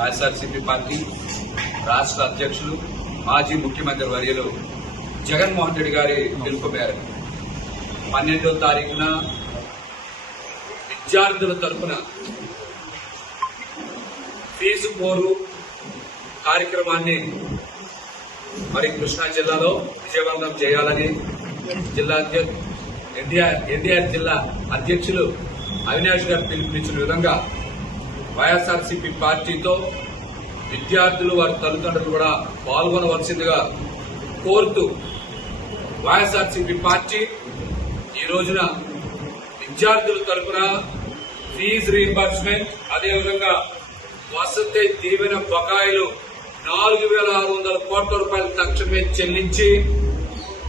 YSRCP party రాష్ట్ర అధ్యక్షులు మాజీ ముఖ్యమంత్రి వర్యులు జగన్మోహన్ రెడ్డి గారి పిలుపు మేరకు 12వ తారీఖున విద్యార్థుల తరఫున ఫీజు పోరు కార్యక్రమాన్ని మరి కృష్ణా జిల్లాలో విజయవంతం చేయాలని జిల్లా ఎన్టీఆర్ జిల్లా అధ్యక్షులు అవినాష్ గారు పిలుపునిచ్చిన విధంగా వైఎస్ఆర్సీపీ పార్టీతో విద్యార్థులు వారి తల్లిదండ్రులు కూడా పాల్గొనవలసిందిగా కోరుతూ వైఎస్ఆర్సీపీ పార్టీ ఈ రోజున విద్యార్థుల తరఫున ఫీజు రీయింబర్స్మెంట్ అదేవిధంగా వసతి దీవెన బకాయిలు 4,600 కోట్ల రూపాయలు తక్షణమే చెల్లించి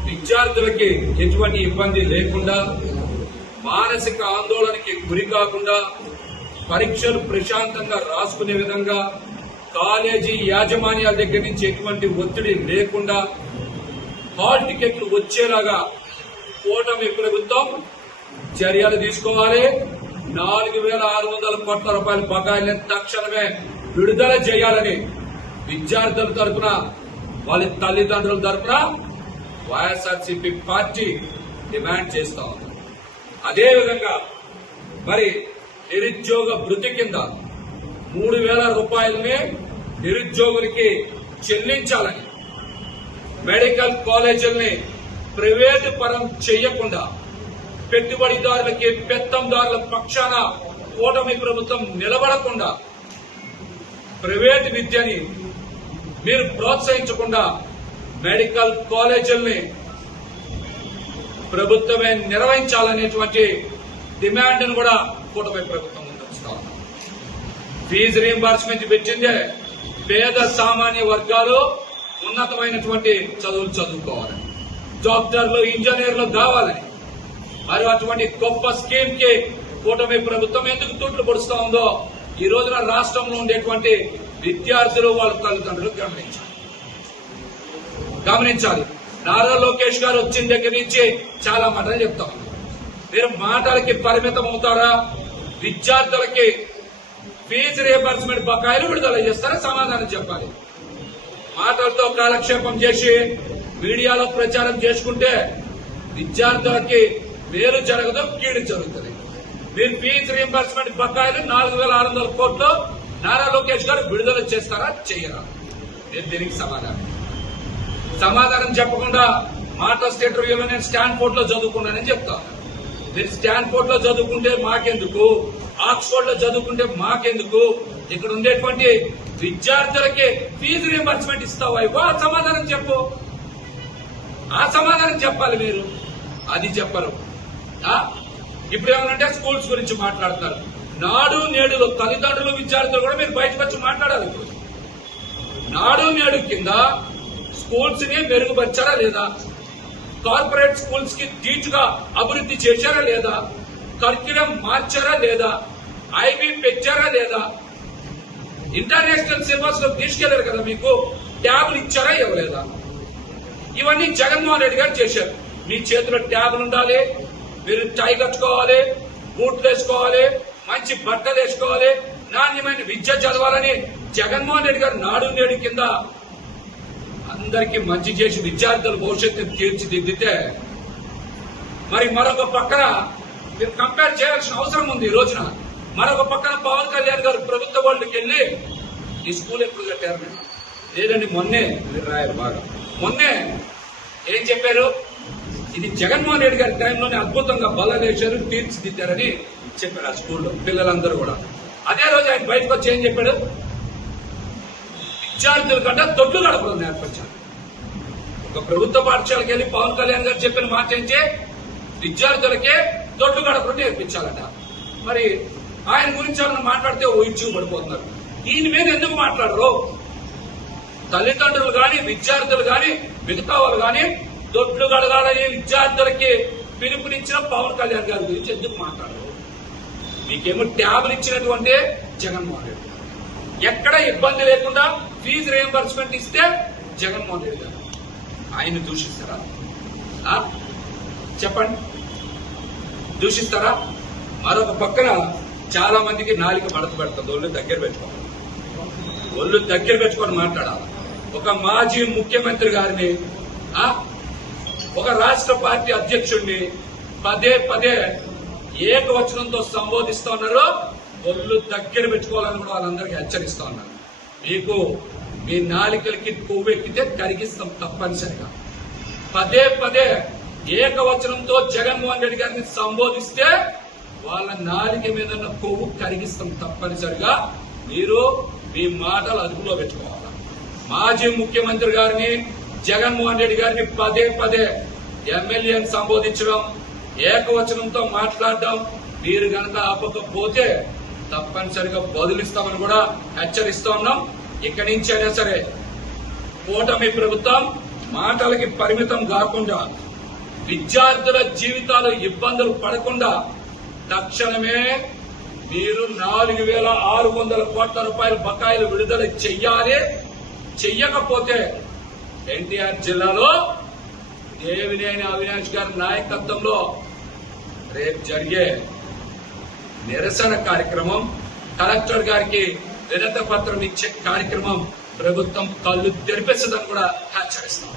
విద్యార్థులకి ఎటువంటి ఇబ్బంది లేకుండా మానసిక ఆందోళనకి గురి కాకుండా పరీక్షలు ప్రశాంతంగా రాసుకునే విధంగా కాలేజీ యాజమాన్యాల దగ్గర నుంచి ఎటువంటి ఒత్తిడి లేకుండా హాల్ టికెట్లు వచ్చేలాగా కూటమి ప్రభుత్వం చర్యలు తీసుకోవాలి. 4,600 కోట్ల రూపాయల బకాయిలను తక్షణమే విడుదల చేయాలని విద్యార్థుల తరఫున వాళ్ళ తల్లిదండ్రుల తరఫున వైఎస్ఆర్సీపీ పార్టీ డిమాండ్ చేస్తా ఉంది. అదేవిధంగా మరి నిరుద్యోగ భృతి కింద 3,000 రూపాయలనే నిరుద్యోగులకి చెల్లించాలని, మెడికల్ కాలేజీల్ని ప్రైవేటు పరం చేయకుండా పెట్టుబడిదారులకి పెత్తందారుల పక్షాన కూటమి ప్రభుత్వం నిలబడకుండా ప్రైవేటు విద్యని మీరు ప్రోత్సహించకుండా మెడికల్ కాలేజీల్ని ప్రభుత్వమే నిర్వహించాలనేటువంటి డిమాండ్ను కూడా కూటమి ప్రభుత్వం ముందుకు ఫీజు రీయింబర్స్మెంట్ పెట్టిందే పేద సామాన్య వర్గాలు ఉన్నతమైనటువంటి చదువులు చదువుకోవాలని, డాక్టర్లు ఇంజనీర్లు కావాలని, మరి అటువంటి గొప్ప స్కీమ్ కి కూటమి ప్రభుత్వం ఎందుకు తూట్లు పొడుస్తా ఉందో ఈ రోజున రాష్ట్రంలో ఉండేటువంటి విద్యార్థులు వాళ్ళ తల్లిదండ్రులు గమనించాలి. నారా లోకేష్ గారు వచ్చిన దగ్గర నుంచి చాలా మాటలు చెప్తా ఉన్నారు. మీరు మాటలకి పరిమితం అవుతారా? విద్యార్థులకి ఫీజు రీయింబర్స్మెంట్ బకాయిలు విడుదల చేస్తారా? సమాధానం చెప్పాలి. మాటలతో కాలక్షేపం చేసి మీడియాలో ప్రచారం చేసుకుంటే విద్యార్థులకి మేలు జరగదు, కీడు జరుగుతుంది. మీరు ఫీజు రీయింబర్స్మెంట్ బకాయిలు 4,600 కోట్లు నారా లోకేష్ గారు విడుదల చేస్తారా, చేయరా? నేను దీనికి సమాధానం చెప్పకుండా మాట స్టేట్ రివ్యూలో నేను స్టాన్ఫోర్డ్ లో చదువుకున్నానని చెప్తాను. మీరు స్టాన్ఫోర్డ్ లో చదువుకుంటే మాకెందుకు, ఆక్స్ఫోర్డ్ లో చదువుకుంటే మాకెందుకు? ఇక్కడ ఉండేటువంటి విద్యార్థులకి ఫీజు రీయింబర్స్మెంట్ ఇస్తావా? ఆ సమాధానం చెప్పు. ఆ సమాధానం చెప్పాలి మీరు. అది చెప్పరు. ఇప్పుడు ఏమనంటే స్కూల్స్ గురించి మాట్లాడుతున్నారు. నాడు నేడులో తల్లిదండ్రులు విద్యార్థులు కూడా మీరు బయటకు వచ్చి మాట్లాడాలి. నాడు నేడు కింద స్కూల్స్ ని మెరుగుపరిచారా లేదా? కార్పొరేట్ స్కూల్స్ కి ధీటుగా అభివృద్ధి చేశారా లేదా? కరిక్యులం మార్చారా లేదా? ఐబీ పెంచారా లేదా? ఇంటర్నేషనల్ సిలబస్ లో తీసుకెళ్లారు కదా, మీకు ట్యాబ్లు ఇచ్చారా ఇవ్వలేదా? ఇవన్నీ జగన్మోహన్ రెడ్డి గారు చేశారు. మీ చేతిలో ట్యాబ్లు ఉండాలి, మీరు టై కట్టుకోవాలి, బూట్లు వేసుకోవాలి, మంచి బట్టలు వేసుకోవాలి, నాణ్యమైన విద్య చదవాలని జగన్మోహన్ రెడ్డి గారు నాడు నేడు కింద అందరికీ మంచి చేసి విద్యార్థుల భవిష్యత్తును తీర్చిదిద్దితే, మరి మరొక పక్కన మీరు కంపేర్ చేయాల్సిన అవసరం ఉంది. ఈ రోజున మరొక పక్కన పవన్ కళ్యాణ్ గారు ప్రభుత్వ వాళ్ళకి వెళ్లి ఈ స్కూల్ ఎప్పుడు కట్టారు? లేదండి, మొన్నే మీరు రాయారు బాగా. మొన్నే ఏం చెప్పారు? ఇది జగన్మోహన్ రెడ్డి గారి టైంలోనే అద్భుతంగా బలవేశారు, తీర్చిదిద్దారని చెప్పారు ఆ స్కూల్లో పిల్లలందరూ కూడా. అదే రోజు ఆయన బయటకు వచ్చి ఏం చెప్పాడు? విద్యార్థుల కంటే దొడ్లు గడపడం నేర్పించారు. ఒక ప్రభుత్వ పాఠశాలకు వెళ్ళి పవన్ కళ్యాణ్ గారు చెప్పిన మాట ఏంటి? విద్యార్థులకే దొడ్లు గడపడం నేర్పించాలట. మరి ఆయన గురించి ఏమన్నా మాట్లాడితే ఊహించు పడిపోతున్నారు. దీని మీద ఎందుకు మాట్లాడరు? తల్లిదండ్రులు గాని, విద్యార్థులు గాని, మిగతా వాళ్ళు గాని దొడ్లు గడగాలని విద్యార్థులకి పిలుపునిచ్చిన పవన్ కళ్యాణ్ గారి గురించి ఎందుకు మాట్లాడరు? మీకేమో ట్యాబ్లు ఇచ్చినటువంటి జగన్మోహన్ రెడ్డి, ఎక్కడ ఇబ్బంది లేకుండా ఫీజు రీయింబర్స్మెంట్ ఇస్తే జగన్మోహన్ రెడ్డి గారు ఆయన దూషిస్తారా? చెప్పండి, దూషిస్తారా? మరొక పక్కన చాలా మందికి నాలుక మడత పెడుతుంది, దగ్గర పెట్టుకోవాలి. ఒళ్ళు దగ్గర పెట్టుకొని మాట్లాడాలి. ఒక మాజీ ముఖ్యమంత్రి గారిని, ఒక రాష్ట్ర పార్టీ అధ్యక్షుడిని పదే పదే ఏకవచనంతో సంబోధిస్తా ఉన్నారు. ఒళ్ళు దగ్గర పెట్టుకోవాలని కూడా వాళ్ళందరికీ హెచ్చరిస్తా ఉన్నారు. మీకు మీ నాలికలకి కొవ్వెక్కితే కరిగిస్తాం తప్పనిసరిగా. పదే పదే ఏకవచనంతో జగన్మోహన్ రెడ్డి గారిని సంబోధిస్తే వాళ్ళ నాలిక మీద ఉన్న కొవ్వు కరిగిస్తాం తప్పనిసరిగా. మీరు మీ మాటలు అదుపులో పెట్టుకోవాలి. మాజీ ముఖ్యమంత్రి గారిని, జగన్మోహన్ రెడ్డి గారిని పదే పదే ఎమ్మెల్యేని సంబోధించడం, ఏకవచనంతో మాట్లాడడం మీరు గనక ఆపకపోతే తప్పనిసరిగా బదులిస్తామని కూడా హెచ్చరిస్తా ఉన్నాం. ఇక్కడి నుంచి అయినా సరే కూటమి ప్రభుత్వం మాటలకి పరిమితం కాకుండా, విద్యార్థుల జీవితాలు ఇబ్బందులు పడకుండా తక్షణమే మీరు 4,600 కోట్ల రూపాయల బకాయిలు విడుదల చెయ్యాలి. చెయ్యకపోతే ఎన్టీఆర్ జిల్లాలో దేవినేని అవినాష్ గారి నాయకత్వంలో రేపు జరిగే నిరసన కార్యక్రమం, కలెక్టర్ గారికి వినతి పత్రం ఇచ్చే కార్యక్రమం ప్రభుత్వం కళ్ళు తెరిపిస్తుందని కూడా హెచ్చరిస్తాం.